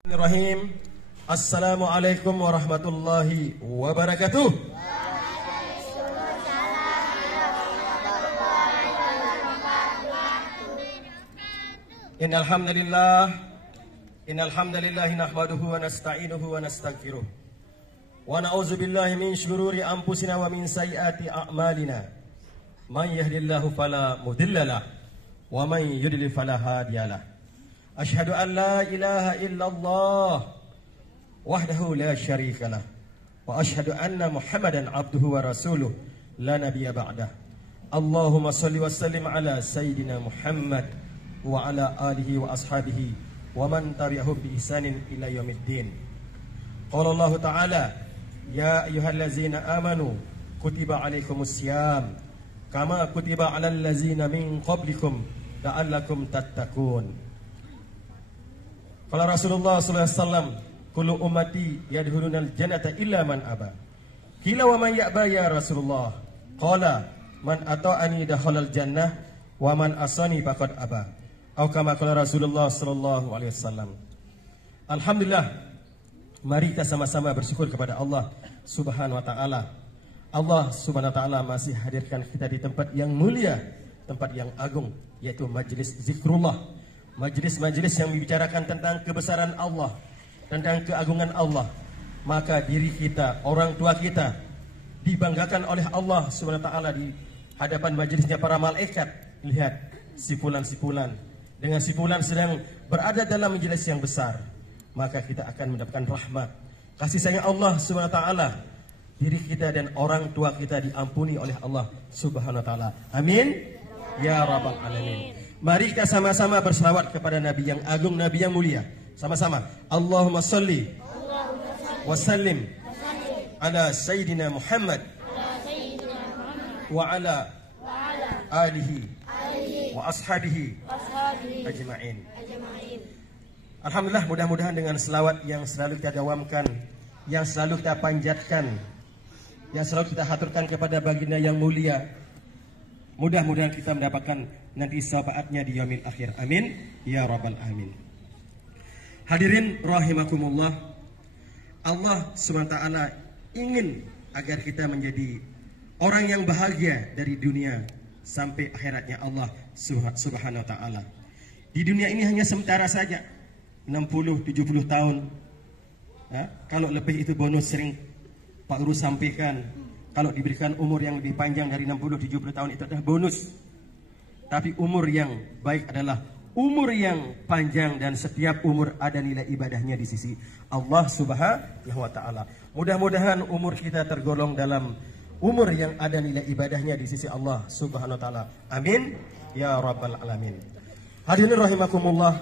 Bismillahirrahmanirrahim. Assalamualaikum warahmatullahi wabarakatuh. Innal hamdalillah nahmaduhu wa nasta'inuhu wa nastaghfiruh. Wa na'udzu billahi min shururi anfusina wa min sayyiati a'malina. Man yahdihillahu fala mudhillalah wa man yudlil fala hadiyalah. Ashhadu an la ilaha illallah wahdahu la syarika lah wa ashhadu anna Muhammadan abduhu wa rasuluh la nabiyya ba'dah. Allahumma shalli wa sallim ala sayyidina Muhammad wa ala alihi wa ashabihi wa man tabi'ahum bi ihsanin ila yaumiddin. Qala Allah ta'ala, ya ayyuhallazina amanu kutiba alaikumus syiyam kama kutiba alal ladzina min qablikum la'allakum tattaqun. Qala Rasulullah sallallahu alaihi wasallam, kullu ummati yadkhulunal jannata illa man aba. Qila wa man ya'ba ya Rasulullah? Qala man ata'ani dakhalal jannah wa man asani faqad aba. Atau kama qala Rasulullah sallallahu alaihi wasallam. Alhamdulillah, mari kita sama-sama bersyukur kepada Allah Subhanahu wa taala. Allah Subhanahu wa taala masih hadirkan kita di tempat yang mulia, tempat yang agung, yaitu majelis zikrullah. Majelis-majelis yang membicarakan tentang kebesaran Allah, tentang keagungan Allah. Maka diri kita, orang tua kita dibanggakan oleh Allah Subhanahu wa taala di hadapan majelisnya para malaikat. Lihat sipulan-sipulan, dengan sipulan sedang berada dalam majelis yang besar. Maka kita akan mendapatkan rahmat, kasih sayang Allah Subhanahu wa taala. Diri kita dan orang tua kita diampuni oleh Allah Subhanahu wa taala. Amin ya rabbal alamin. Mari kita sama-sama berselawat kepada Nabi yang agung, Nabi yang mulia. Sama-sama. Allahumma salli wa sallim ala Sayyidina Muhammad wa ala alihi wa ashabihi ajma'in. Alhamdulillah, mudah-mudahan dengan selawat yang selalu kita dawamkan, yang selalu kita panjatkan, yang selalu kita haturkan kepada baginda yang mulia, mudah-mudahan kita mendapatkan nanti syafaatnya di yaumil akhir. Amin ya rabbal alamin. Hadirin rahimakumullah, Allah SWT ingin agar kita menjadi orang yang bahagia dari dunia sampai akhiratnya Allah Subhanahu wa taala. Di dunia ini hanya sementara saja, 60-70 tahun. Kalau lebih itu bonus, sering Pak Guru sampaikan. Kalau diberikan umur yang lebih panjang dari 60-70 tahun itu adalah bonus. Tapi umur yang baik adalah umur yang panjang, dan setiap umur ada nilai ibadahnya di sisi Allah Subhanahu wa taala. Mudah-mudahan umur kita tergolong dalam umur yang ada nilai ibadahnya di sisi Allah Subhanahu wa taala. Amin ya rabbal alamin. Hadirin rahimakumullah,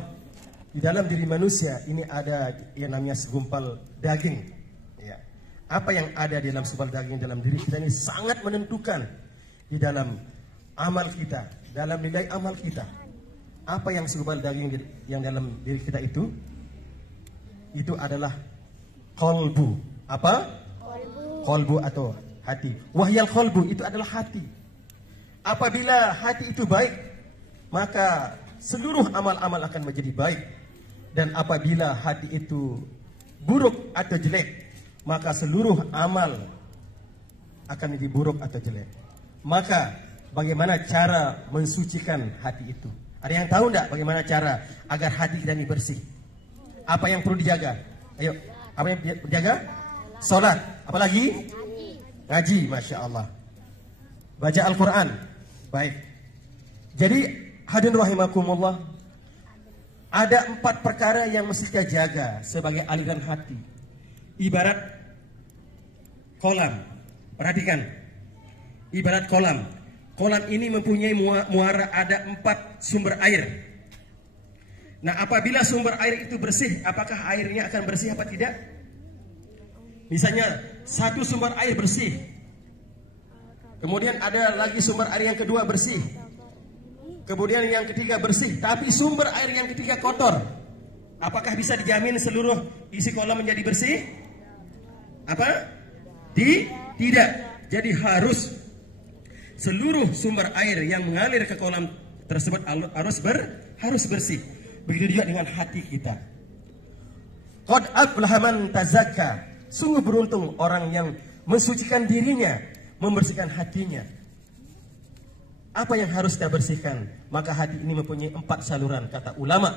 di dalam diri manusia ini ada yang namanya segumpal daging. Apa yang ada di dalam segumpal daging dalam diri kita ini sangat menentukan di dalam amal kita, dalam nilai amal kita. Apa yang segumpal daging yang dalam diri kita itu adalah qalbu. Apa? Qalbu atau hati. Wahyal qalbu itu adalah hati. Apabila hati itu baik, maka seluruh amal-amal akan menjadi baik. Dan apabila hati itu buruk atau jelek, maka seluruh amal akan menjadi buruk atau jelek. Maka bagaimana cara mensucikan hati itu? Ada yang tahu enggak bagaimana cara agar hati kita ini bersih? Apa yang perlu dijaga? Ayo, apa yang dijaga? Salat. Apalagi? Ngaji, Masya Allah. Baca Al-Quran. Baik. Jadi hadirin rahimakumullah, ada 4 perkara yang mesti kita jaga sebagai aliran hati. Ibarat kolam. Perhatikan. Ibarat kolam. Kolam ini mempunyai muara, ada 4 sumber air. Nah, apabila sumber air itu bersih, apakah airnya akan bersih apa tidak? Misalnya, satu sumber air bersih, kemudian ada lagi sumber air yang kedua bersih, kemudian yang ketiga bersih, tapi sumber air yang ketiga kotor. Apakah bisa dijamin seluruh isi kolam menjadi bersih? Apa? Tidak. Jadi harus seluruh sumber air yang mengalir ke kolam tersebut harus bersih. Begitu juga dengan hati kita. Qad aflaha man tazakka. Sungguh beruntung orang yang mensucikan dirinya, membersihkan hatinya. Apa yang harus kita bersihkan? Maka hati ini mempunyai 4 saluran, kata ulama.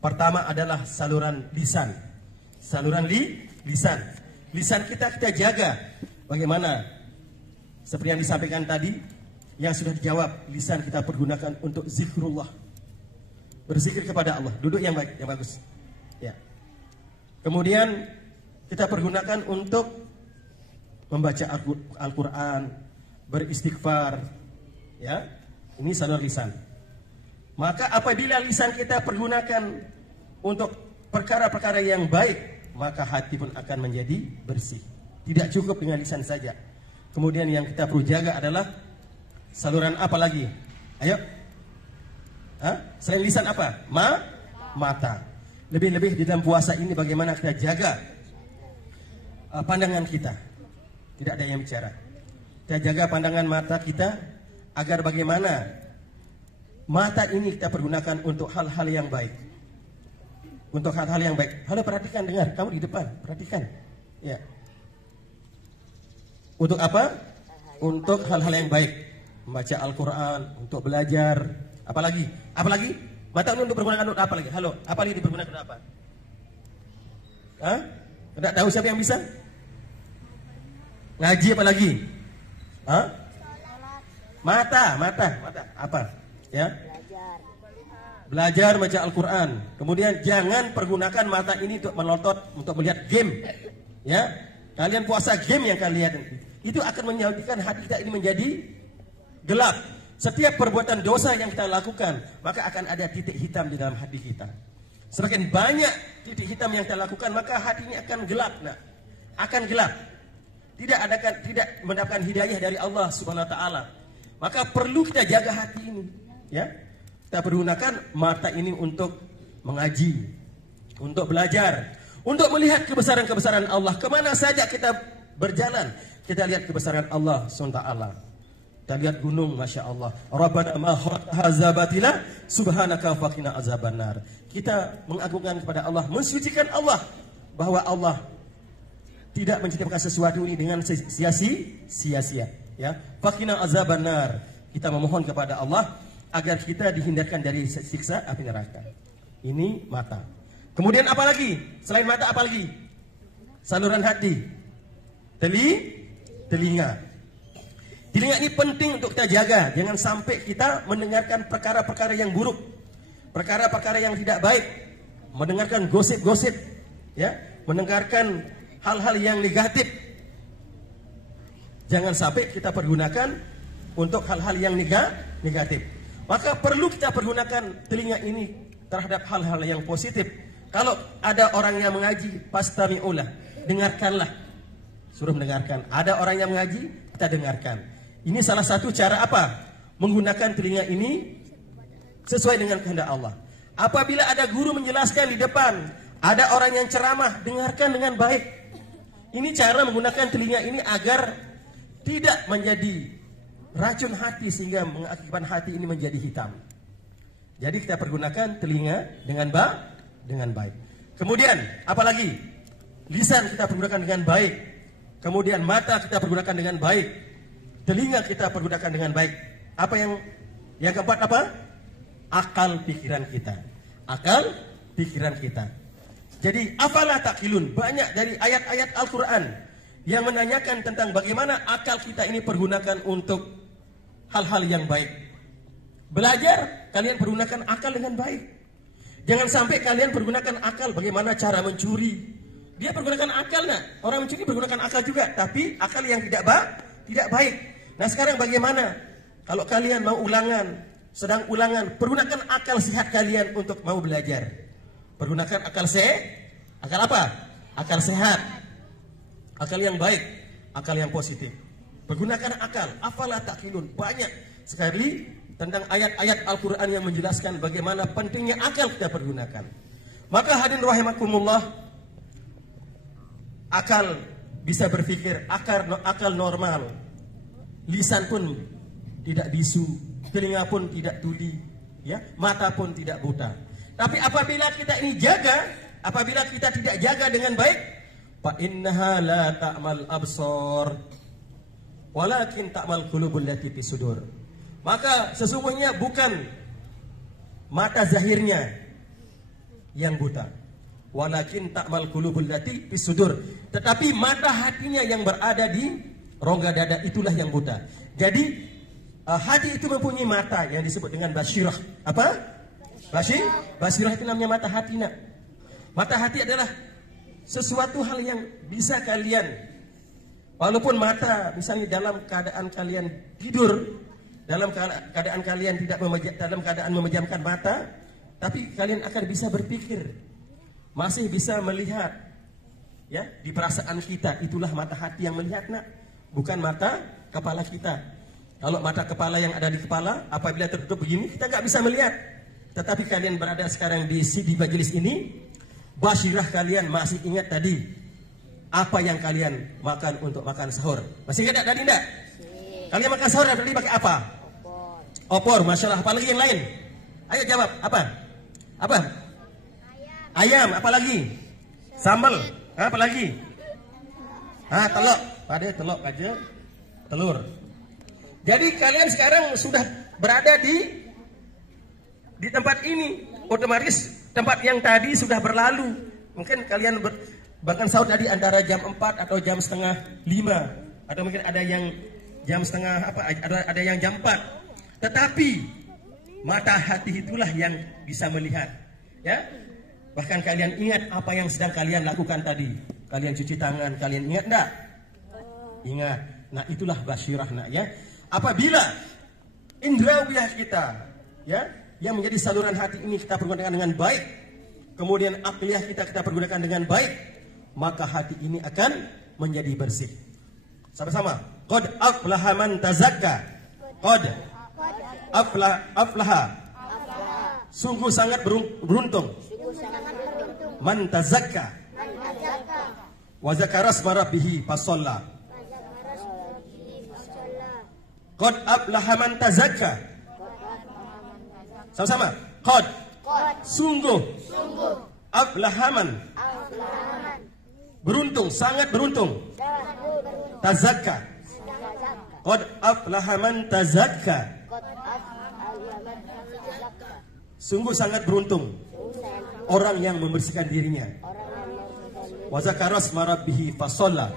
Pertama adalah saluran lisan. Saluran lisan. Lisan kita jaga. Bagaimana? Seperti yang disampaikan tadi, yang sudah dijawab, lisan kita pergunakan untuk zikrullah. Berzikir kepada Allah. Duduk yang baik, yang bagus. Ya. Kemudian kita pergunakan untuk membaca Al-Quran, beristighfar. Ya, ini saluran lisan. Maka apabila lisan kita pergunakan untuk perkara-perkara yang baik, maka hati pun akan menjadi bersih. Tidak cukup dengan lisan saja. Kemudian yang kita perlu jaga adalah saluran apa lagi? Ayo. Selain lisan apa? Mata. Lebih-lebih di dalam puasa ini bagaimana kita jaga pandangan kita. Tidak ada yang bicara. Kita jaga pandangan mata kita agar bagaimana mata ini kita pergunakan untuk hal-hal yang baik. Untuk hal-hal yang baik. Halo, perhatikan, dengar. Kamu di depan, perhatikan. Ya. Untuk apa? Untuk hal-hal yang baik. Membaca Al-Quran, untuk belajar. Apalagi? Apalagi? Mata ini untuk pergunakan untuk apa lagi? Halo, apa lagi dipergunakan untuk apa? Tidak tahu siapa yang bisa? Ngaji apa lagi? Mata. Apa? Ya? Belajar baca Al-Quran. Kemudian jangan pergunakan mata ini untuk melotot, untuk melihat game. Ya, kalian puasa game yang kalian itu akan menjadikan hati kita ini menjadi gelap. Setiap perbuatan dosa yang kita lakukan, maka akan ada titik hitam di dalam hati kita. Semakin banyak titik hitam yang kita lakukan, maka hati ini akan gelap. Akan gelap. Tidak mendapatkan hidayah dari Allah Subhanahu wa taala. Maka perlu kita jaga hati ini, ya. Kita pergunakan mata ini untuk mengaji, untuk belajar, untuk melihat kebesaran-kebesaran Allah. Kemana saja kita berjalan, kita lihat kebesaran Allah Subhanahu wa taala. Kita lihat gunung, Masya Allah. Rabbana ma hadza batila subhanaka faqina azabannar. Kita mengagungkan kepada Allah, mensucikan Allah, bahwa Allah tidak menciptakan sesuatu ini dengan sia-sia. Ya, faqina azabannar. Kita memohon kepada Allah agar kita dihindarkan dari siksa api neraka. Ini mata. Kemudian apa lagi? Selain mata apa lagi? Saluran hati. Telinga. Telinga ini penting untuk kita jaga. Jangan sampai kita mendengarkan perkara-perkara yang buruk, perkara-perkara yang tidak baik, mendengarkan gosip-gosip, ya, mendengarkan hal-hal yang negatif. Jangan sampai kita pergunakan untuk hal-hal yang negatif. Maka perlu kita pergunakan telinga ini terhadap hal-hal yang positif. Kalau ada orang yang mengaji, fastami'ulah, dengarkanlah. Suruh mendengarkan. Ada orang yang mengaji, kita dengarkan. Ini salah satu cara apa? Menggunakan telinga ini sesuai dengan kehendak Allah. Apabila ada guru menjelaskan di depan, ada orang yang ceramah, dengarkan dengan baik. Ini cara menggunakan telinga ini agar tidak menjadi racun hati sehingga mengakibatkan hati ini menjadi hitam. Jadi kita pergunakan telinga dengan baik. Kemudian apalagi? Lisan kita pergunakan dengan baik. Kemudian mata kita pergunakan dengan baik. Telinga kita pergunakan dengan baik. Apa yang keempat apa? Akal pikiran kita. Akal pikiran kita. Jadi afala taqilun, banyak dari ayat-ayat Al-Quran yang menanyakan tentang bagaimana akal kita ini pergunakan untuk hal-hal yang baik. Belajar, kalian pergunakan akal dengan baik. Jangan sampai kalian pergunakan akal bagaimana cara mencuri. Dia pergunakan akal, orang mencuri pergunakan akal juga, tapi akal yang tidak baik. Nah sekarang bagaimana? Kalau kalian mau sedang ulangan, pergunakan akal sehat kalian untuk mau belajar. Pergunakan akal apa? Akal sehat. Akal yang baik, akal yang positif. Pergunakan akal. Afala taqilun. Banyak sekali tentang ayat-ayat Al-Quran yang menjelaskan bagaimana pentingnya akal kita pergunakan. Maka hadirin rahimakumullah, akal bisa berpikir, akal normal. Lisan pun tidak bisu, telinga pun tidak tuli, ya, mata pun tidak buta. Tapi apabila kita ini jaga apabila kita tidak jaga dengan baik, fa innaha la ta'mal absar walakin ta'mal qulubul lati fi sudur. Maka sesungguhnya bukan mata zahirnya yang buta, walakin ta'mal qulubul lati fi sudur, tetapi mata hatinya yang berada di rongga dada itulah yang buta. Jadi hati itu mempunyai mata yang disebut dengan basirah. Apa? Basirah itu namanya mata hati, nak. Mata hati adalah sesuatu hal yang bisa kalian, walaupun mata misalnya dalam keadaan kalian tidur, dalam keadaan kalian tidak dalam keadaan memejamkan mata, tapi kalian akan bisa berpikir, masih bisa melihat. Ya, di perasaan kita itulah mata hati yang melihat, nak, bukan mata kepala kita. Kalau mata kepala yang ada di kepala, apabila tertutup begini, kita nggak bisa melihat. Tetapi kalian berada sekarang di sidi majelis ini, basirah kalian masih ingat tadi apa yang kalian makan untuk makan sahur. Masih ingat tadi enggak? Kalian makan sahur tadi pakai apa? Opor, masalah. Apa lagi yang lain? Ayo jawab, apa? Apa? Ayam, apa lagi? Sambal, apa lagi? Telur. Ada telur aja, telur. Jadi kalian sekarang sudah berada di tempat ini, otomatis tempat yang tadi sudah berlalu. Mungkin kalian bahkan sahur tadi antara jam 4 atau jam setengah 5, atau mungkin ada yang jam setengah ada yang jam 4. Tetapi mata hati itulah yang bisa melihat, ya. Bahkan kalian ingat apa yang sedang kalian lakukan tadi. Kalian cuci tangan, kalian ingat enggak? Ingat. Nah, itulah basirah, nak, ya. Apabila indrawiyah kita, ya, yang menjadi saluran hati ini kita pergunakan dengan baik, kemudian akliyah kita pergunakan dengan baik, maka hati ini akan menjadi bersih. Sama-sama. Qad aflaha man tazakka. Qad aflaha. Sungguh sangat beruntung. Man tazakka. Wa zakara asma rabbih fasalla. Qad aflaha man tazakka. Sama-sama. Qad. Sungguh. Aflaha man. Beruntung, sangat beruntung. Tazakka. Qad aflaha man tazakka. Sungguh sangat beruntung orang yang membersihkan dirinya. Wa zakara asma rabbih fasalla.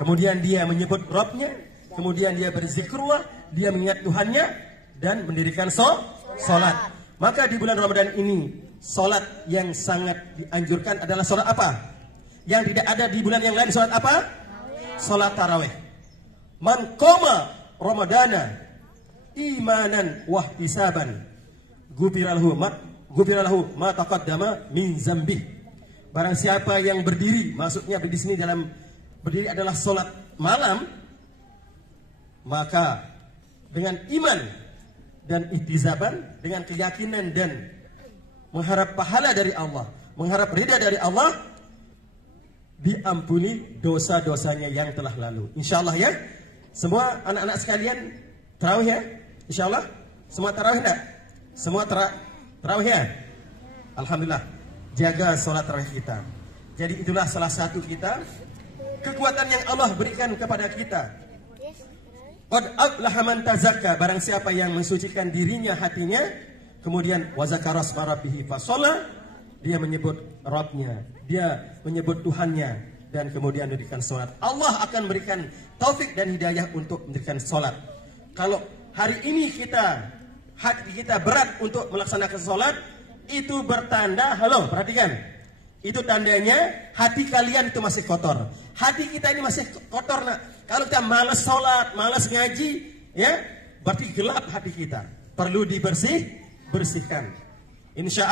Kemudian dia menyebut Rabbnya, kemudian dia berzikrullah, dia mengingat Tuhannya dan mendirikan salat. Maka di bulan Ramadan ini salat yang sangat dianjurkan adalah salat apa? Yang tidak ada di bulan yang lain, salat apa? Salat tarawih. Man qama Ramadana imanan wa ihtisaban ghufira lahu ma taqaddama min zambih. Barang siapa yang berdiri, maksudnya di sini dalam berdiri adalah salat malam, maka dengan iman dan ihtisaban, dengan keyakinan dan mengharap pahala dari Allah, mengharap ridha dari Allah, diampuni dosa-dosanya yang telah lalu. Insyaallah, ya. Semua anak-anak sekalian tarawih, ya. Insyaallah. Semua tarawih enggak? Semua tarawih, ya. Alhamdulillah. Jaga sholat tarawih kita. Jadi itulah salah satu kita, kekuatan yang Allah berikan kepada kita. Qad aflaha man tazakka. Barang siapa yang mensucikan dirinya, hatinya, kemudian wa zakara asma rabbih fasalla, dia menyebut Rabbnya, dia menyebut Tuhannya, dan kemudian mendirikan sholat. Allah akan berikan taufik dan hidayah untuk mendirikan sholat. Kalau hari ini hati kita berat untuk melaksanakan sholat, itu bertanda, perhatikan, itu tandanya hati kalian itu masih kotor. Hati kita ini masih kotor, nak. Kalau kita malas sholat, malas ngaji, ya, berarti gelap hati kita. Perlu bersihkan. Insya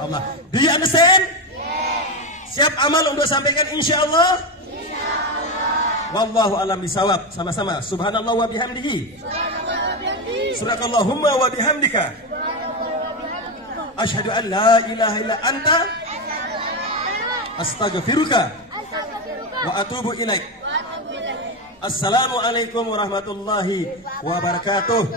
Allah. Do you understand? Yes. Siap amal untuk sampaikan insya Allah? Insya Allah. Wallahu alam bisawab. Sama-sama. Subhanallah wa bihamdihi. Subhanallahumma wa bihamdika. Asyhadu an la ilaha illa anta. Astaghfiruka. Wa atubu ilaik. Assalamualaikum warahmatullahi wabarakatuh.